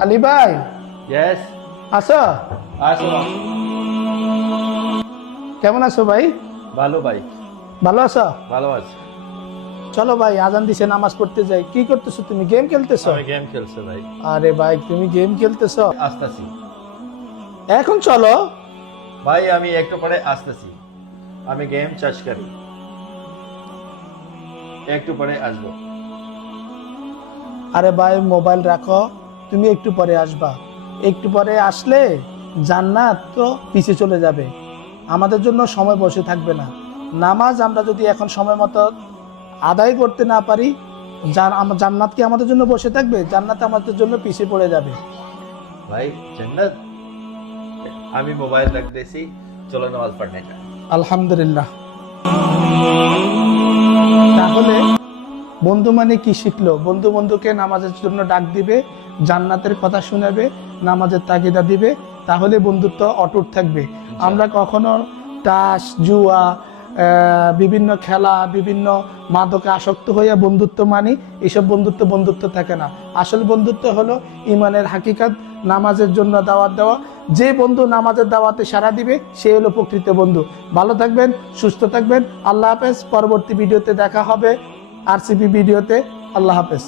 আলী ভাই ইয়েস। আছো? আসো। কেমন আছো ভাই? ভালো ভাই। ভালো আছো? ভালো আছি। চলো ভাই, আজান দিছে, নামাজ পড়তে যাই। কি করতেছো তুমি? গেম খেলতেছো? আমি গেম খেলছি ভাই। আরে ভাই, তুমি গেম খেলতেছো? আসতেছি এখন চলো। ভাই, আমি একটু পরে আসতেছি। আমি গেম চার্জ করি, একটু পরে আসবো। আরে ভাই, মোবাইল রাখো, তুমি একটু পরে আসবা। একটু পরে আসলে জান্নাত তো পিছে চলে যাবে, আমাদের জন্য সময় বসে থাকবে না। নামাজ আমরা যদি এখন সময় মতো আদায় করতে না পারি, জান্নাত কি আমাদের জন্য বসে থাকবে? জান্নাত আমাদের জন্য পিছিয়ে পড়ে যাবে। ভাই জান্নাত, আমি মোবাইল রাখতেছি, চলো নামাজ পড়নে का। আলহামদুলিল্লাহ। তাহলে বন্ধু মানে কি শিখলো? বন্ধু বন্ধুকে নামাজের জন্য ডাক দিবে, জান্নাতের কথা শোনাবে, নামাজের তাগিদা দিবে, তাহলে বন্ধুত্ব অটুট থাকবে। আমরা কখনো তাস, জুয়া, বিভিন্ন খেলা, বিভিন্ন মাদকে আসক্ত হইয়া বন্ধুত্ব মানি, এসব বন্ধুত্ব বন্ধুত্ব থাকে না। আসল বন্ধুত্ব হলো ইমানের হাকিকাত, নামাজের জন্য দাওয়াত দেওয়া। যে বন্ধু নামাজের দাওয়াতে সাড়া দিবে সে হলো প্রকৃত বন্ধু। ভালো থাকবেন, সুস্থ থাকবেন। আল্লাহ হাফেজ। পরবর্তী ভিডিওতে দেখা হবে, আরসিবি ভিডিওতে। আল্লাহ হাফেজ।